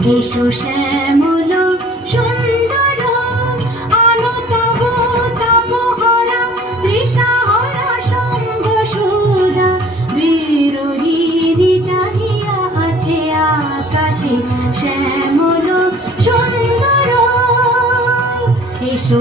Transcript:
এসো শ্যামল সুন্দর আলো তব তপহরা তৃষাহরা শম্ভ সুধা বিরোহীরি চাহিয়া আছে আকাশে শ্যামল সুন্দর এসো